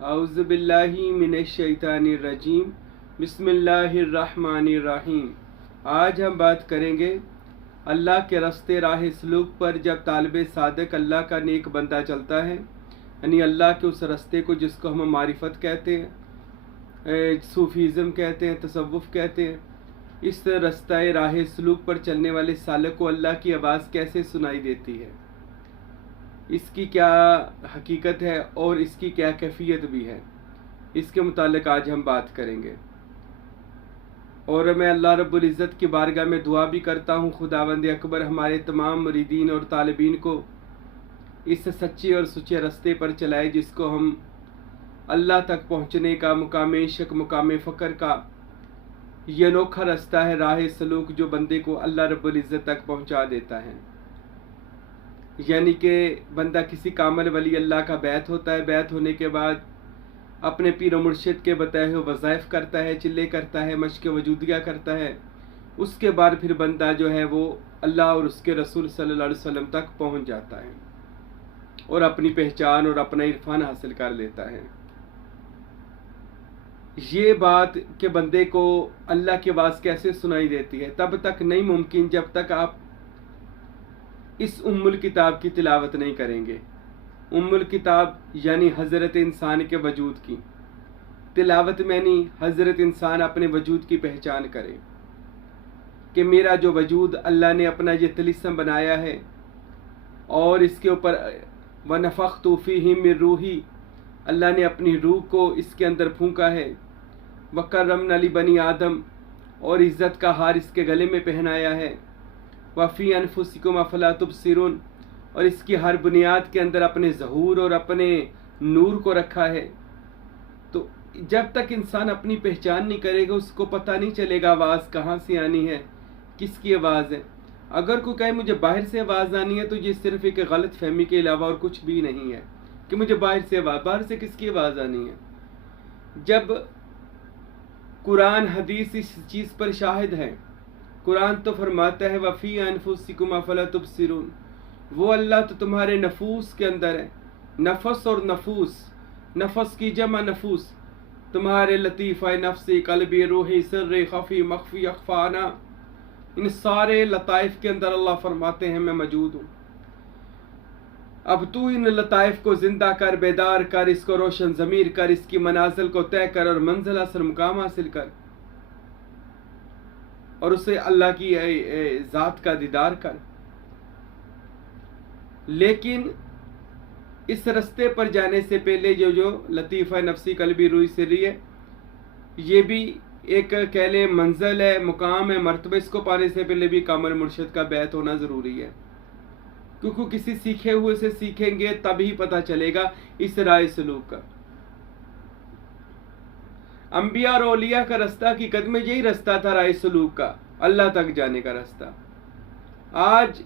औज़ु बिल्लाहि मिनश्शैतानिर्रजीम। बिस्मिल्लाहिर्रहमानिर्रहीम। आज हम बात करेंगे अल्लाह के रास्ते राह सलूक पर जब तालिब सादक अल्लाह का नेक बंदा चलता है, यानी अल्लाह के उस रास्ते को जिसको हम मारिफत कहते हैं, सूफीज़म कहते हैं, तसव्वुफ़ कहते हैं, इस रास्ता राह सलूक पर चलने वाले सालक को अल्लाह की आवाज़ कैसे सुनाई देती है, इसकी क्या हकीकत है और इसकी क्या कैफियत भी है, इसके मुतालिक आज हम बात करेंगे। और मैं अल्लाह रब्बुल इज़्ज़त की बारगाह में दुआ भी करता हूँ खुदावंद अकबर हमारे तमाम मुरीदीन और तालिबीन को इस सच्चे और सुचे रास्ते पर चलाए जिसको हम अल्लाह तक पहुँचने का मुकाम इश्क, मुकाम फ़क्र का ये अनोखा रास्ता है राह सलूक, जो बंदे को अल्लाह रब्बुल इज़्ज़त तक पहुँचा देता है। यानी कि बंदा किसी कामल वली अल्लाह का बैत होता है, बैत होने के बाद अपने पीर मुर्शिद के बताए हुए वज़ाइफ करता है, चिल्ले करता है, मश्क वजूदिया करता है। उसके बाद फिर बंदा जो है वो अल्लाह और उसके रसूल सल्लल्लाहु अलैहि वसल्लम तक पहुंच जाता है और अपनी पहचान और अपना इरफान हासिल कर लेता है। ये बात के बंदे को अल्लाह की आवाज़ कैसे सुनाई देती है, तब तक नहीं मुमकिन जब तक आप इस उम्मुल किताब की तिलावत नहीं करेंगे। उम्मुल किताब यानी हज़रत इंसान के वजूद की तिलावत में नहीं, हज़रत इंसान अपने वजूद की पहचान करे कि मेरा जो वजूद अल्लाह ने अपना ये तिलिस्म बनाया है और इसके ऊपर वनफ़ख्तु फ़ीहि मिन रूही, अल्लाह ने अपनी रूह को इसके अंदर फूंका है। वकर्रमना लिबनी आदम, और इज़्ज़त का हार इसके गले में पहनाया है। वफ़ी अनफुसिकुम अफ़ला तुबसिरून, और इसकी हर बुनियाद के अंदर अपने ज़हूर और अपने नूर को रखा है। तो जब तक इंसान अपनी पहचान नहीं करेगा उसको पता नहीं चलेगा आवाज़ कहाँ से आनी है, किसकी आवाज़ है। अगर कोई कहे मुझे बाहर से आवाज़ आनी है तो ये सिर्फ एक गलत फहमी के अलावा और कुछ भी नहीं है कि मुझे बाहर से किसकी आवाज़ आनी है। जब कुरान हदीस इस चीज़ पर शाहिद है, कुरान तो फरमाता है वफ़ी अनफुसिकुम अफ़ला तुबसिरून, वो अल्लाह तो तुम्हारे नफूस के अंदर है। नफस और नफूस, नफस की जमा नफूस, तुम्हारे लतीफ़ा नफ्सी कल्बी रूही सिर्र खफ़ी मख्फ़ी अख़फ़ाना, इन सारे लताइफ़ के अंदर अल्लाह फरमाते हैं मैं मौजूद हूँ। अब तू इन लताइफ़ को ज़िंदा कर, बेदार कर, इसको रोशन ज़मीर कर, इसकी मनाजिल को तय कर और मंजिल असर मुकाम हासिल कर और उसे अल्लाह की ज़ात का दीदार कर। लेकिन इस रास्ते पर जाने से पहले जो लतीफ़ा नफ्सी कल्बी रूही सिर्री है, ये भी एक कह लें मंजिल है, मुकाम है, मर्तबा। इसको पाने से पहले भी कामिल मुर्शिद का बैत होना ज़रूरी है, क्योंकि किसी सीखे हुए से सीखेंगे तभी पता चलेगा इस राह सलूक का। अंबिया और औलिया का रास्ता हकीकत में यही रास्ता था, राह सलूक का, अल्लाह तक जाने का रास्ता। आज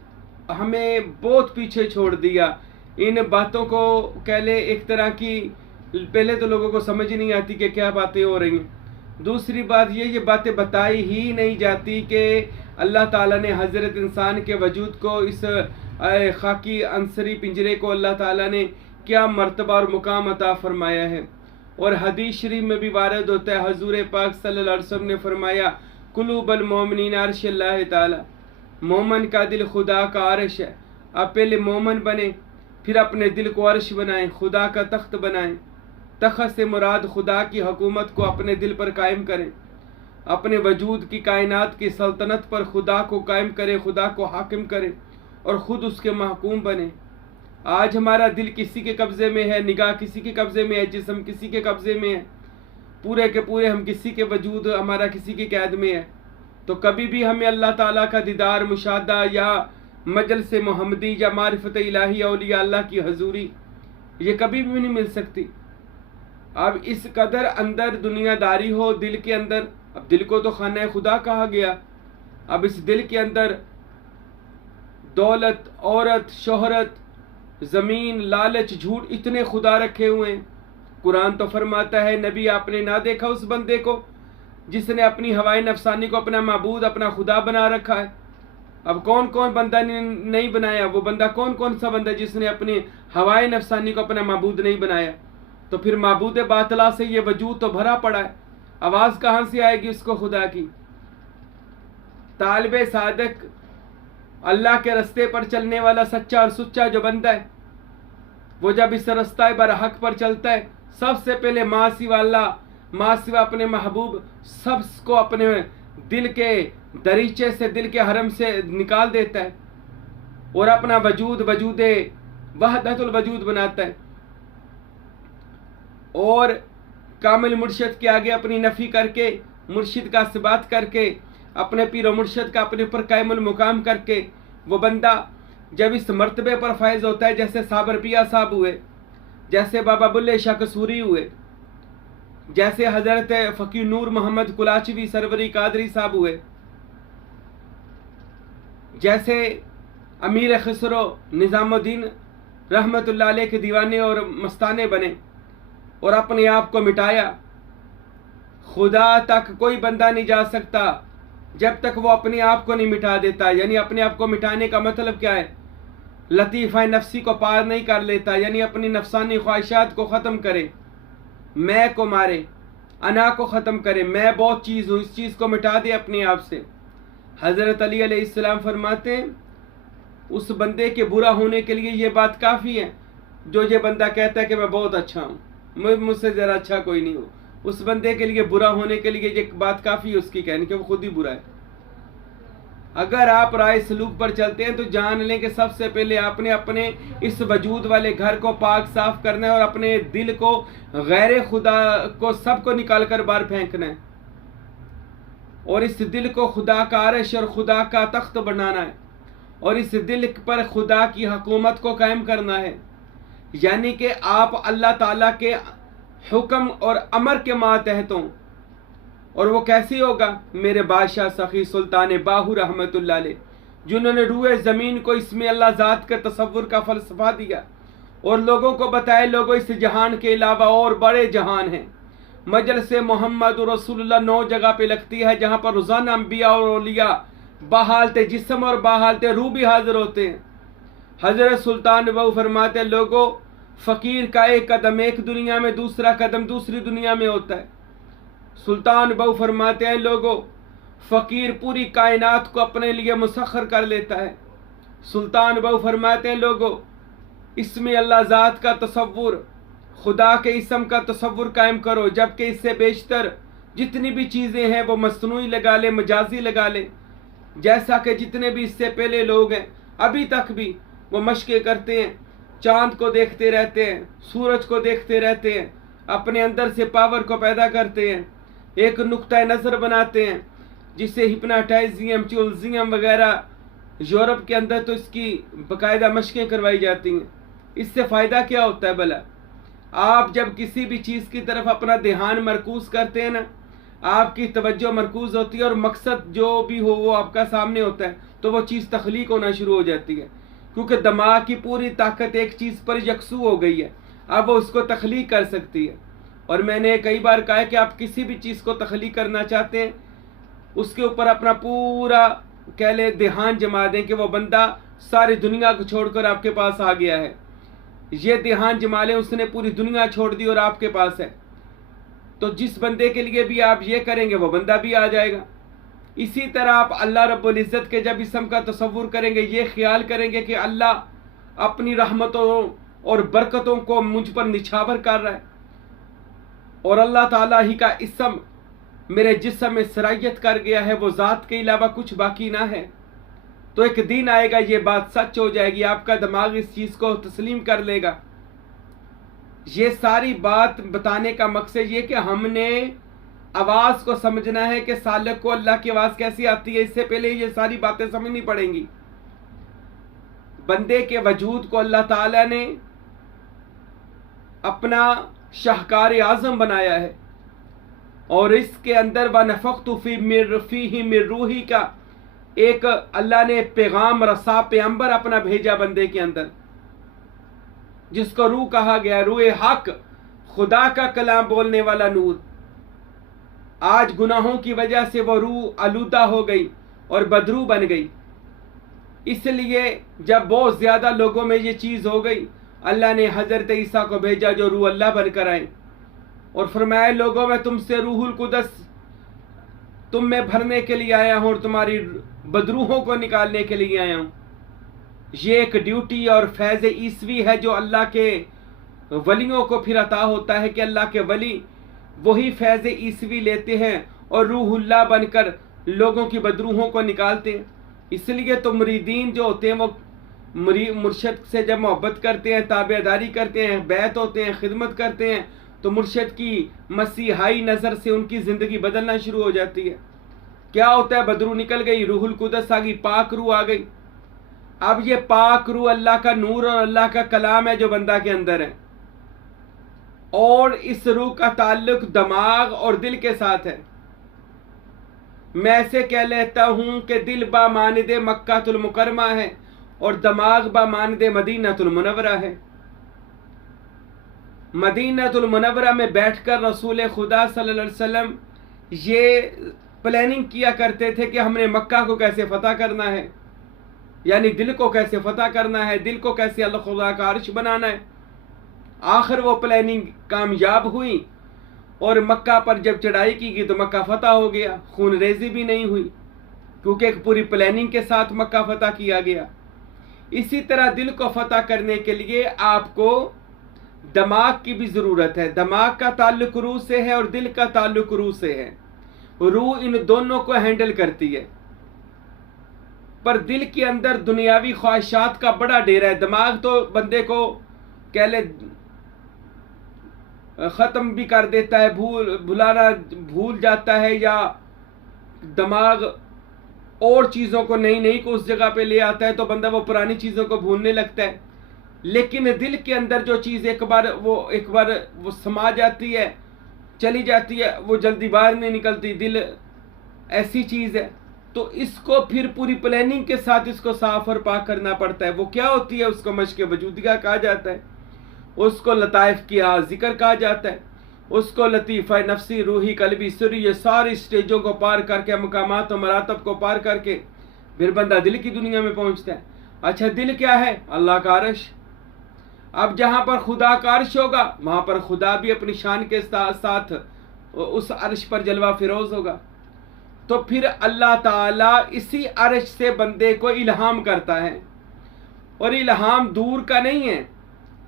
हमें बहुत पीछे छोड़ दिया। इन बातों को कह ले एक तरह की, पहले तो लोगों को समझ ही नहीं आती कि क्या बातें हो रही हैं। दूसरी बात ये बातें बताई ही नहीं जाती कि अल्लाह ताला ने हज़रत इंसान के वजूद को, इस खाकी अंसरी पिंजरे को अल्लाह ताला ने क्या मर्तबा और मुकाम अता फरमाया है। और हदीस शरीफ में भी वारद होता है, हजूर पाक सल्लल्लाहु अलैहि वसल्लम ने फरमाया कुलूबल मोमिनीन अर्शल्लाह ताला, मोमन का दिल खुदा का अर्श है। आप पहले मोमन बने, फिर अपने दिल को अर्श बनाएं, खुदा का तख्त बनाएं। तख्त से मुराद खुदा की हुकूमत को अपने दिल पर कायम करें, अपने वजूद की कायनात की सल्तनत पर खुदा को कायम करें, खुदा को हाकिम करें और ख़ुद उसके महकूम बने। आज हमारा दिल किसी के कब्ज़े में है, निगाह किसी के कब्ज़े में है, जिस्म किसी के कब्ज़े में है, पूरे के पूरे हम किसी के वजूद, हमारा किसी की कैद में है। तो कभी भी हमें अल्लाह ताला का दीदार, मुशाहदा या मजलिस मोहम्मदी या मारिफत इलाही औलिया अल्लाह की हजूरी ये कभी भी नहीं मिल सकती। अब इस कदर अंदर दुनियादारी हो दिल के अंदर, अब दिल को तो खाना खुदा कहा गया, अब इस दिल के अंदर दौलत, औरत, शोहरत, ज़मीन, लालच, झूठ, इतने खुदा रखे हुए हैं। कुरान तो फरमाता है नबी आपने ना देखा उस बंदे को जिसने अपनी हवाई नफसानी को अपना माबूद, अपना खुदा बना रखा है। अब कौन कौन बंदा नहीं बनाया, वो बंदा कौन कौन सा बंदा जिसने अपनी हवाई नफसानी को अपना माबूद नहीं बनाया। तो फिर माबूद बातला से ये वजूद तो भरा पड़ा है, आवाज़ कहाँ से आएगी उसको खुदा की। तालिबे सादिक, अल्लाह के रास्ते पर चलने वाला सच्चा और सुच्चा जो बंदा है, वो जब इस रास्ता बरहक पर चलता है, सबसे पहले माँ सिवा अल्लाह, माँ सिवा अपने महबूब, सबको अपने दिल के दरीचे से, दिल के हरम से निकाल देता है और अपना वजूद वजूदे वहदतुल वजूद बनाता है। और कामिल मुर्शिद के आगे अपनी नफ़ी करके, मुर्शिद का इस्बात करके, अपने पीर मुर्शिद का अपने ऊपर कायमुल मुकाम करके, वो बंदा जब इस मर्तबे पर फायज होता है, जैसे साबर पिया साहब हुए, जैसे बाबा बुल्ले शाह कसूरी हुए, जैसे हजरत फ़कीर नूर मोहम्मद कुलाचवी सरवरी कादरी साहब हुए, जैसे अमीर खसरो निज़ामुद्दीन रहमतुल्लाह अलैह के दीवाने और मस्ताने बने और अपने आप को मिटाया। खुदा तक कोई बंदा नहीं जा सकता जब तक वो अपने आप को नहीं मिटा देता। यानी अपने आप को मिटाने का मतलब क्या है? लतीफ़ा नफ्सी को पार नहीं कर लेता, यानी अपनी नफसानी ख्वाहिशात को ख़त्म करे, मैं को मारे, अना को ख़त्म करे, मैं बहुत चीज़ हूँ, इस चीज़ को मिटा दे अपने आप से। हज़रत अली अलैहिस्सलाम फरमाते हैं, उस बंदे के बुरा होने के लिए ये बात काफ़ी है जो ये बंदा कहता है कि मैं बहुत अच्छा हूँ, मुझसे ज़रा अच्छा कोई नहीं हो। उस बंदे के लिए बुरा होने के लिए ये बात काफ़ी है उसकी कहने कि वो खुद ही बुरा है। अगर आप राय सलूक पर चलते हैं तो जान लें कि सबसे पहले आपने अपने इस वजूद वाले घर को पाक साफ करना है और अपने दिल को, गैर खुदा को, सबको निकाल कर बाहर फेंकना है और इस दिल को खुदा का अर्श और खुदा का तख्त बनाना है और इस दिल पर खुदा की हुकूमत को कायम करना है। यानी कि आप अल्लाह ताला के हुक्म और अमर के मातहत हों। और वो कैसे होगा? मेरे बादशाह सखी सुल्तान बाहू रहमतुल्लाह अलैह, जिन्होंने रूए ज़मीन को इसमें अल्लाह ज़ात के तसव्वुर का फ़लसफ़ा दिया और लोगों को बताए, लोगों इस जहान के अलावा और बड़े जहान हैं। मजलिस मोहम्मद रसूलुल्लाह 9 जगह पे लगती है जहाँ पर रोज़ाना अंबिया और औलिया बहालते जिस्म और बहालते रूह भी हाजिर होते हैं। हज़रत सुल्तान बाहू फरमाते, लोगों फ़कीर का एक कदम एक दुनिया में, दूसरा कदम दूसरी दुनिया में होता है। सुल्तान बाहू फरमाते हैं, लोगों फ़कीर पूरी कायनात को अपने लिए मुसख्खर कर लेता है। सुल्तान बाहू फरमाते हैं, लोगों इसमें अल्लाह ज़ात का तसव्वुर, खुदा के इसम का तसव्वुर कायम करो, जबकि इससे बेशतर जितनी भी चीज़ें हैं वो मसनूई लगा ले, मजाजी लगा ले। जैसा कि जितने भी इससे पहले लोग हैं अभी तक भी वो मशक़ें करते हैं, चाँद को देखते रहते हैं, सूरज को देखते रहते हैं, अपने अंदर से पावर को पैदा करते हैं, एक नुक्ता नज़र बनाते हैं जिसे हिप्नाटाइजियम, चुलजियम वगैरह, यूरोप के अंदर तो इसकी बाकायदा मशक़ें करवाई जाती हैं। इससे फ़ायदा क्या होता है भला? आप जब किसी भी चीज़ की तरफ अपना ध्यान मरकूज़ करते हैं ना, आपकी तवज्जो मरकूज़ होती है और मकसद जो भी हो वो आपका सामने होता है, तो वो चीज़ तख्लीक होना शुरू हो जाती है, क्योंकि दिमाग की पूरी ताकत एक चीज़ पर यकसू हो गई है, अब वो उसको तख्लीक कर सकती है। और मैंने कई बार कहा है कि आप किसी भी चीज़ को तख्लीक करना चाहते हैं, उसके ऊपर अपना पूरा कह लें ध्यान जमा दें कि वो बंदा सारी दुनिया को छोड़कर आपके पास आ गया है। ये ध्यान जमा लें, उसने पूरी दुनिया छोड़ दी और आपके पास है, तो जिस बंदे के लिए भी आप ये करेंगे वो बंदा भी आ जाएगा। इसी तरह आप अल्लाह रब्बुल इज़्ज़त के जब इसम का तसव्वुर करेंगे, ये ख्याल करेंगे कि अल्लाह अपनी रहमतों और बरकतों को मुझ पर निछावर कर रहा है और अल्लाह ताला ही का इसम मेरे जिस्म में सरायत कर गया है, वो ज़ात के अलावा कुछ बाकी ना है, तो एक दिन आएगा ये बात सच हो जाएगी, आपका दिमाग इस चीज़ को तस्लीम कर लेगा। ये सारी बात बताने का मकसद ये कि हमने आवाज़ को समझना है कि सालिक को अल्लाह की आवाज़ कैसी आती है। इससे पहले ये सारी बातें समझनी पड़ेंगी। बंदे के वजूद को अल्लाह ताला ने अपना शाहकार आज़म बनाया है और इसके अंदर व नफ़ख्तु फ़ीही मिन रूही का एक अल्लाह ने पैगाम रसा, पैगंबर अपना भेजा बंदे के अंदर, जिसको रूह कहा गया, रूह हक, खुदा का कलाम बोलने वाला नूर। आज गुनाहों की वजह से वो रूह आलूदा हो गई और बदरू बन गई। इसलिए जब बहुत ज़्यादा लोगों में ये चीज़ हो गई अल्लाह ने हज़रत ईसा को भेजा जो रूह अल्लाह बनकर आए और फरमाया लोगों मैं तुमसे रूहुल कुदस तुम में भरने के लिए आया हूँ और तुम्हारी बदरूहों को निकालने के लिए आया हूँ। ये एक ड्यूटी और फैज़ ईसवी है जो अल्लाह के वलियों को फिर अता होता है कि अल्लाह के वली वही फैज़ ईसवी लेते हैं और रूहुल्लाह बनकर लोगों की बदरूहों को निकालते हैं। इसलिए तो मुरीदीन जो होते हैं वो मुर्शद से जब मोहब्बत करते हैं, ताबेदारी करते हैं, बैत होते हैं, खिदमत करते हैं, तो मुर्शद की मसीहाई नज़र से उनकी ज़िंदगी बदलना शुरू हो जाती है। क्या होता है, बदरू निकल गई, रूहुल कुदस आ गई, पाक रूह आ गई। अब ये पाक रूह अल्लाह का नूर और अल्लाह का कलाम है जो बंदा के अंदर है, और इस रूह का ताल्लुक दिमाग और दिल के साथ है। मैं ऐसे कह लेता हूं कि दिल बामानद मक्कातुल मुकरमा है और दिमाग बामानद मदीनातुल मुनव्वरा है। मदीनातुल मुनव्वरा में बैठकर रसूल खुदा सल्लल्लाहु अलैहि वसल्लम ये प्लानिंग किया करते थे कि हमने मक्का को कैसे फतह करना है, यानी दिल को कैसे फतह करना है, दिल को कैसे अल्लाह खुदा का अर्श बनाना है। आखिर वो प्लानिंग कामयाब हुई और मक्का पर जब चढ़ाई की गई तो मक्का फतह हो गया, खून रेजी भी नहीं हुई, क्योंकि एक पूरी प्लानिंग के साथ मक्का फतह किया गया। इसी तरह दिल को फतह करने के लिए आपको दिमाग की भी ज़रूरत है। दिमाग का ताल्लुक रूह से है और दिल का ताल्लुक रूह से है। रूह इन दोनों को हैंडल करती है, पर दिल के अंदर दुनियावी ख्वाहिशात का बड़ा डेरा है। दिमाग तो बंदे को कह ले ख़त्म भी कर देता है, भूल जाता है, या दिमाग और चीज़ों को नई को उस जगह पे ले आता है तो बंदा वो पुरानी चीज़ों को भूलने लगता है। लेकिन दिल के अंदर जो चीज़ एक बार वो समा जाती है, चली जाती है, वो जल्दी बाहर नहीं निकलती। दिल ऐसी चीज़ है, तो इसको फिर पूरी प्लानिंग के साथ इसको साफ और पाक करना पड़ता है। वो क्या होती है, उसको मश्क वजूदिया कहा जाता है, उसको लताइफ की जिक्र कहा जाता है, उसको लतीफ़ा नफ्सी, रूही, कल्बी, सिरी, ये सारी स्टेजों को पार करके, मकामात और मरातब को पार करके फिर बंदा दिल की दुनिया में पहुंचता है। अच्छा, दिल क्या है? अल्लाह का अर्श। अब जहां पर खुदा का अर्श होगा वहां पर खुदा भी अपनी शान के साथ उस अर्श पर जलवा फिरोज होगा। तो फिर अल्लाह ताला इसी अर्श से बंदे को इल्हाम करता है, और इल्हाम दूर का नहीं है,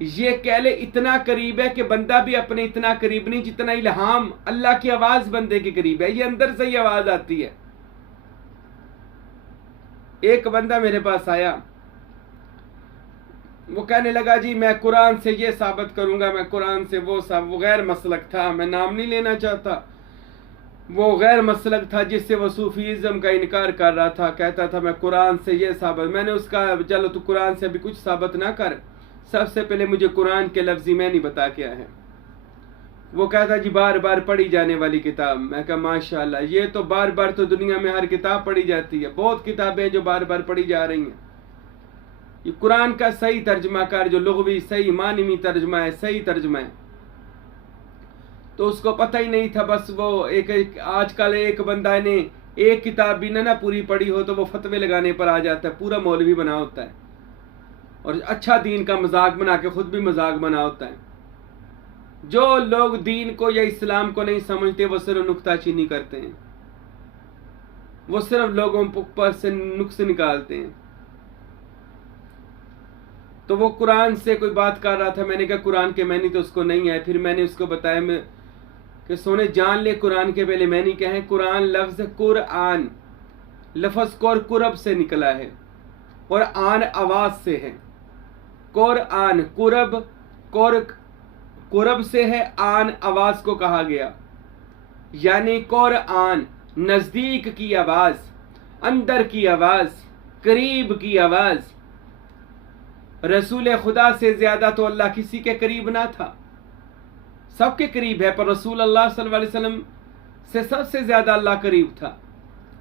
ये कह ले इतना करीब है कि बंदा भी अपने इतना करीब नहीं जितना इल्हाम अल्लाह की आवाज बंदे के करीब है। ये अंदर से ही आवाज आती है। एक बंदा मेरे पास आया, वो कहने लगा जी मैं कुरान से ये साबित करूंगा, मैं कुरान से वो गैर मसलक था, मैं नाम नहीं लेना चाहता, वो गैर मसलक था जिससे वो सूफीज़म का इनकार कर रहा था। कहता था मैं कुरान से ये साबित, मैंने उसका चलो तू कुरान से भी कुछ साबित ना कर, सबसे पहले मुझे कुरान के लफ्ज़ी मैंने बता क्या है। वो कहता जी बार बार पढ़ी जाने वाली किताब। मैं कहा माशाल्लाह, ये तो बार बार तो दुनिया में हर किताब पढ़ी जाती है, बहुत किताबें जो बार बार पढ़ी जा रही हैं। ये कुरान का सही तर्जमा कर, जो लुग़वी सही मानवी तर्जमा है, सही तर्जमा है। तो उसको पता ही नहीं था, बस वो एक आजकल एक बंदा ने एक किताब भी ना पूरी पढ़ी हो तो वो फतवे लगाने पर आ जाता है, पूरा मौलवी बना होता है, और अच्छा दीन का मजाक बना के खुद भी मजाक बना होता है। जो लोग दीन को या इस्लाम को नहीं समझते वो सिर्फ नुक्ताचीनी करते हैं, वो सिर्फ लोगों पर से नुक्स निकालते हैं। तो वो कुरान से कोई बात कर रहा था, मैंने कहा कुरान के मैनी तो उसको नहीं है। फिर मैंने उसको बताया मैं कि सोने जान ले कुरान के पहले मैनी क्या है। कुरान लफ्ज़ कुरआन, लफ्ज़ कुरब से निकला है और आन आवाज़ से है। कुरआन कुरब से है, आन आवाज़ को कहा गया, यानी कुरआन नज़दीक की आवाज़, अंदर की आवाज़, करीब की आवाज़। रसूल खुदा से ज़्यादा तो अल्लाह किसी के करीब ना था, सबके करीब है, पर रसूल अल्लाह सल्लल्लाहु अलैहि वसल्लम से सबसे ज़्यादा अल्लाह करीब था।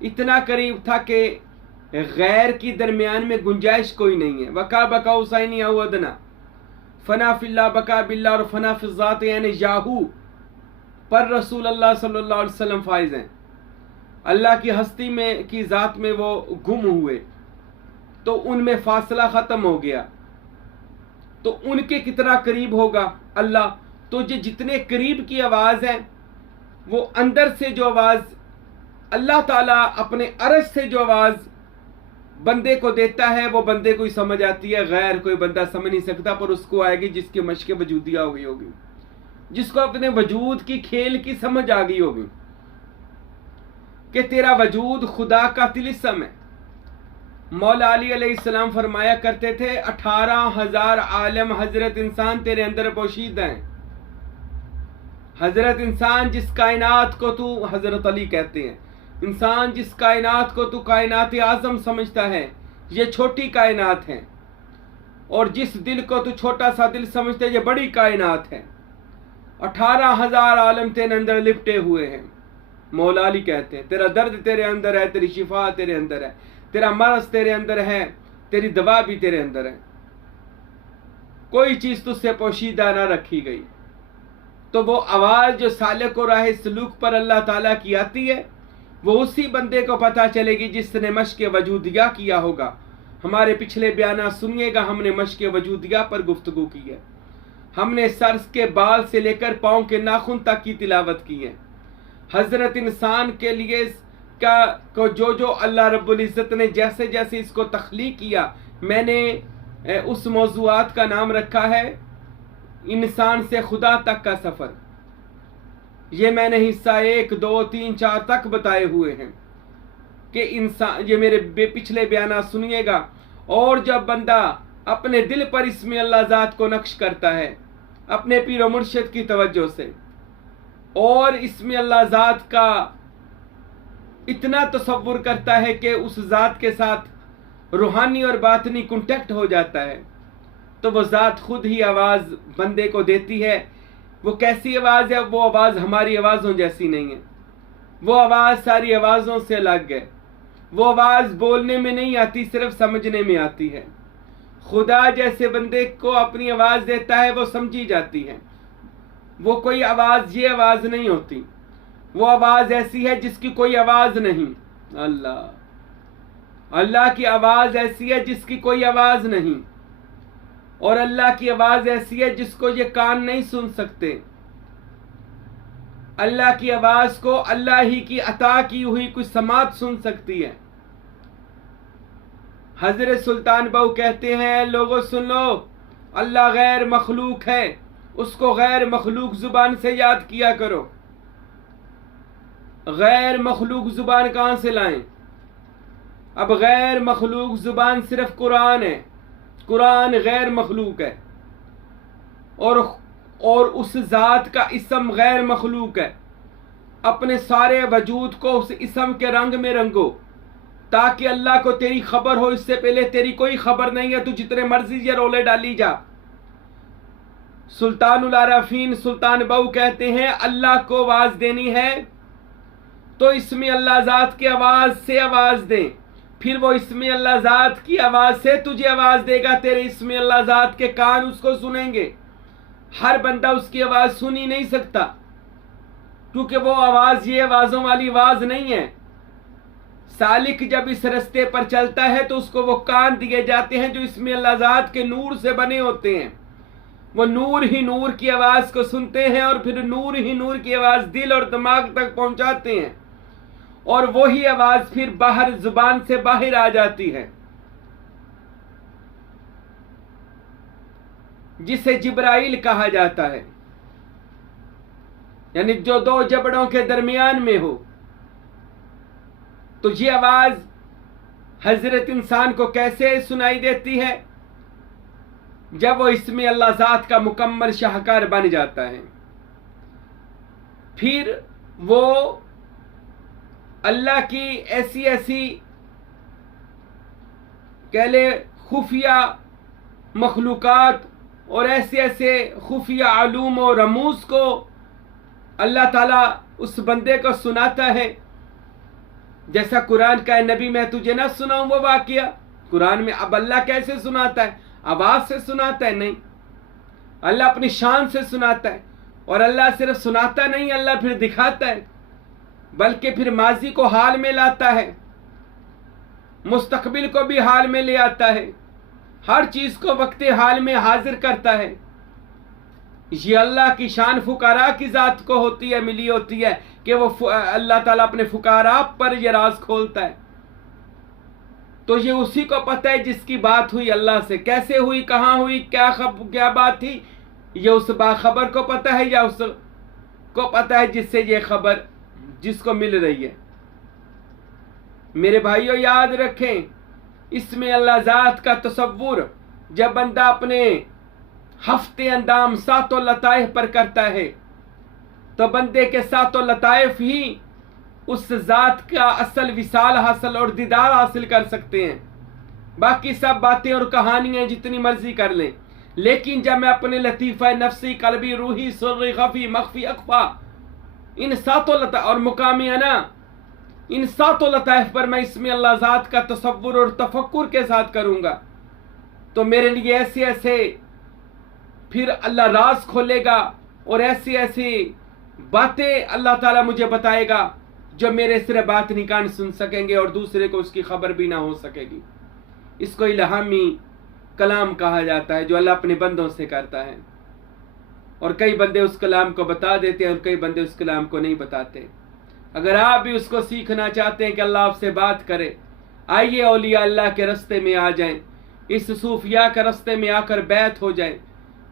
इतना करीब था कि गैर की दरमियान में गुंजाइश कोई नहीं है। वका बका हुसैनी अवदना फना फिल्ला बका बिल्ला और फना फिज़ात, यानी याहू पर रसूल अल्लाह सल्लल्लाहु अलैहि वसल्लम फाइज हैं। अल्लाह की हस्ती में की ज़ात में वो गुम हुए तो उनमें फासला ख़त्म हो गया। तो उनके कितना करीब होगा अल्लाह। तो ये जितने करीब की आवाज़ है, वो अंदर से जो आवाज़ अल्लाह ताला अपने अर्श से जो आवाज़ बंदे को देता है, वो बंदे को ही समझ आती है। गैर कोई बंदा समझ नहीं सकता, पर उसको आएगी जिसकी मश्क वजूदिया हो गई होगी, जिसको अपने वजूद की खेल की समझ आ गई होगी कि तेरा वजूद खुदा का तिलिस्म है। मौला अली अलैहिस्सलाम फरमाया करते थे, 18,000 आलम हजरत इंसान तेरे अंदर पोशीदा हैं। हजरत इंसान जिस कायनात को तू, हजरत अली कहते हैं, इंसान जिस कायनात को तू कायनात आज़म समझता है, ये छोटी कायनात है, और जिस दिल को तू छोटा सा दिल समझता है, ये बड़ी कायनात है। 18,000 आलम तेरे अंदर लिपटे हुए हैं। मौला अली कहते हैं, तेरा दर्द तेरे अंदर है, तेरी शिफा तेरे अंदर है, तेरा मरज तेरे अंदर है, तेरी दवा भी तेरे अंदर है, कोई चीज तुझसे पोशीदा ना रखी गई। तो वो आवाज जो सालिक को राह सलूक पर अल्लाह ताला की आती है, वो उसी बंदे को पता चलेगी जिसने मश्क वजूदिया किया होगा। हमारे पिछले बयाना सुनिएगा, हमने मश्क वजूदिया पर गुफ्तगू की है। हमने सर के बाल से लेकर पाँव के नाखून तक की तिलावत की है। हजरत इंसान के लिए को जो अल्लाह रब्बुल इज़्ज़त ने जैसे जैसे इसको तख्लीक किया, मैंने उस मौज़ूआत का नाम रखा है इंसान से खुदा तक का सफ़र। ये मैंने हिस्सा 1, 2, 3, 4 तक बताए हुए हैं कि इंसान, ये मेरे पिछले बयाना सुनिएगा। और जब बंदा अपने दिल पर इसमें अल्लाह ज़ात को नक्श करता है अपने पीर और मुर्शिद की तवज्जो से, और इसमें अल्लाह ज़ात का इतना तसव्वुर करता है कि उस ज़ात के साथ रूहानी और बातनी कॉन्टेक्ट हो जाता है, तो वो ज़ात खुद ही आवाज़ बंदे को देती है। वो कैसी आवाज़ है? वो आवाज़ हमारी आवाज़ों जैसी नहीं है, वो आवाज़ सारी आवाज़ों से अलग है। वो आवाज़ बोलने में नहीं आती, सिर्फ समझने में आती है। खुदा जैसे बंदे को अपनी आवाज़ देता है, वो समझी जाती है। वो कोई आवाज़ ये आवाज़ नहीं होती, वो आवाज़ ऐसी है जिसकी कोई आवाज़ नहीं। अल्लाह की आवाज़ ऐसी है जिसकी कोई आवाज़ नहीं, और अल्लाह की आवाज़ ऐसी है जिसको ये कान नहीं सुन सकते। अल्लाह की आवाज़ को अल्लाह ही की अता की हुई कुछ समात सुन सकती है। हजरत सुल्तान बहु कहते हैं, लोगों सुन लो, अल्लाह गैर मखलूक है, उसको गैर मखलूक जुबान से याद किया करो। गैर मखलूक जुबान कहां से लाएं? अब गैर मखलूक जुबान सिर्फ कुरान है। कुरान गैर मखलूक है, और उस जात का इसम गैर मखलूक है। अपने सारे वजूद को उस इसम के रंग में रंगो, ताकि अल्लाह को तेरी खबर हो। इससे पहले तेरी कोई खबर नहीं है, तू जितने मर्जी ये रोले डाली जा। सुल्तानुल आरफीन सुल्तान बहु कहते हैं, अल्लाह को आवाज देनी है तो इसमें अल्लाह ज़ात की आवाज़ से आवाज़ दे, फिर वो इसमें अल्लाह ज़ात की आवाज़ से तुझे आवाज़ देगा। तेरे इसमें अल्लाह ज़ात के कान उसको सुनेंगे। हर बंदा उसकी आवाज़ सुन ही नहीं सकता, क्योंकि वो आवाज़ ये आवाज़ों वाली आवाज़ नहीं है। सालिक जब इस रास्ते पर चलता है तो उसको वो कान दिए जाते हैं जो इसमें अल्लाह ज़ात के नूर से बने होते हैं। वो नूर ही नूर की आवाज़ को सुनते हैं, और फिर नूर ही नूर की आवाज़ दिल और दिमाग तक पहुंचाते हैं, और वही आवाज़ फिर बाहर जुबान से बाहर आ जाती है, जिसे जिब्राइल कहा जाता है, यानी जो दो जबड़ों के दरमियान में हो। तो ये आवाज़ हजरत इंसान को कैसे सुनाई देती है? जब वो इसमें अल्लाह ज़ात का मुकम्मल शाहकार बन जाता है, फिर वो अल्लाह की ऐसी ऐसी कह ले खुफिया मखलूकात और ऐसे ऐसे खुफिया आलूम और रमूज को अल्लाह ताला उस बंदे को सुनाता है। जैसा कुरान का है, नबी मैं तुझे ना सुनाऊं वो वाकया। कुरान में अब अल्लाह कैसे सुनाता है? आवाज से सुनाता है? नहीं, अल्लाह अपनी शान से सुनाता है। और अल्लाह सिर्फ सुनाता नहीं, अल्लाह फिर दिखाता है, बल्कि फिर माजी को हाल में लाता है, मुस्तकबिल को भी हाल में ले आता है। हर चीज को वक्त हाल में हाजिर करता है। ये अल्लाह की शान फुकारा की जात को होती है, मिली होती है कि वो अल्लाह ताला अपने फुकारा पर ये राज खोलता है। तो ये उसी को पता है जिसकी बात हुई अल्लाह से, कैसे हुई, कहाँ हुई, क्या बात थी, ये उस बाखबर को पता है या उसको पता है जिससे ये खबर जिसको मिल रही है। मेरे भाइयों याद रखें, इसमें अल्लाह जात का तसव्वुर जब बंदा अपने हफ्ते अंदाम सातों लताइफ पर करता है तो बंदे के सातों लताइफ ही उस जात का असल विसाल हासिल और दीदार हासिल कर सकते हैं। बाकी सब बातें और कहानियां जितनी मर्जी कर लें, लेकिन जब मैं अपने लतीफ़ा नफ्सी, कल्बी, रूही, सुर्री, खफी, मख्फी, अख्फा, इन सातों लता और मुकामियाना, इन सातों लताइफ पर मैं इसमें अल्लाह जात का तसव्वुर और तफक्कुर के साथ करूंगा तो मेरे लिए ऐसे ऐसे फिर अल्लाह राज खोलेगा और ऐसी ऐसी बातें अल्लाह ताला मुझे बताएगा जो मेरे सिर्फ बात नहीं कान सुन सकेंगे और दूसरे को उसकी खबर भी ना हो सकेगी। इसको इल्हामी कलाम कहा जाता है जो अल्लाह अपने बंदों से करता है, और कई बंदे उस कलाम को बता देते हैं और कई बंदे उस कलाम को नहीं बताते। अगर आप भी उसको सीखना चाहते हैं कि अल्लाह आपसे बात करे, आइए औलिया अल्लाह के रास्ते में आ जाएं, इस सूफिया के रास्ते में आकर बैत हो जाएं,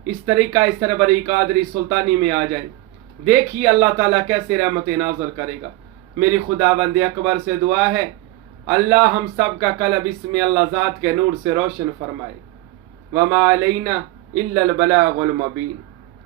इस तरीका इस सरबरी कादरी सुल्तानी में आ जाएं। देखिए अल्लाह ताला कैसे रहमत नाज़र करेगा। मेरी खुदाबंद अकबर से दुआ है, अल्लाह हम सब का कल्ब इसमें अल्लाह ज़ात के नूर से रोशन फरमाए। वमा अलैना इल्लल बलागुल मुबीन।